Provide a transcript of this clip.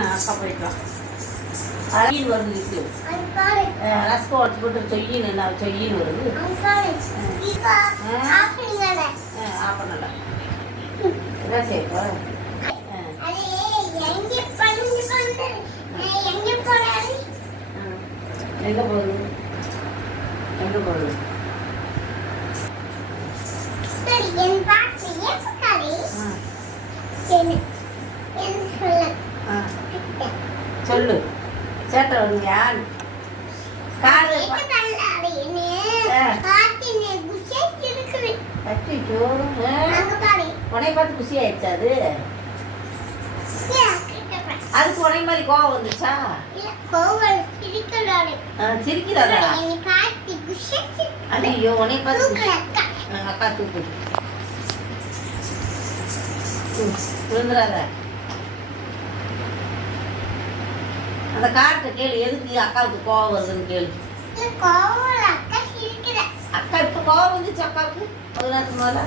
அக்கா போயிக்கலாம். அழகின் வருது இருக்கு. ரஸ்கம் உடச்சு போட்டு சொய்யின்னு நான் சொய்யின்னு வருது. ஆஃப் பண்ணல. என்ன செய்யப்போ? எங்கே போகுது? எங்கே போகுது? சொல்லு. சேட்டை வருங்க யார்? காரு உனைய பார்த்து குஷி ஆயிடுச்சா? அதுக்கு உனை மாதிரி கோவம் வந்துச்சா? சிரிக்கிறாரா? ஐயோ உனைய பார்த்து அக்கா தூக்கு விழுந்துடாத. அந்த கார்ட்ட கேளு, எதுக்கு அக்காவுக்கு கோவம் வருதுன்னு கேளு. அக்கா இப்ப கோவம் வந்துச்சு அக்காவுக்கு ஒரு நேரத்துக்கு மேல.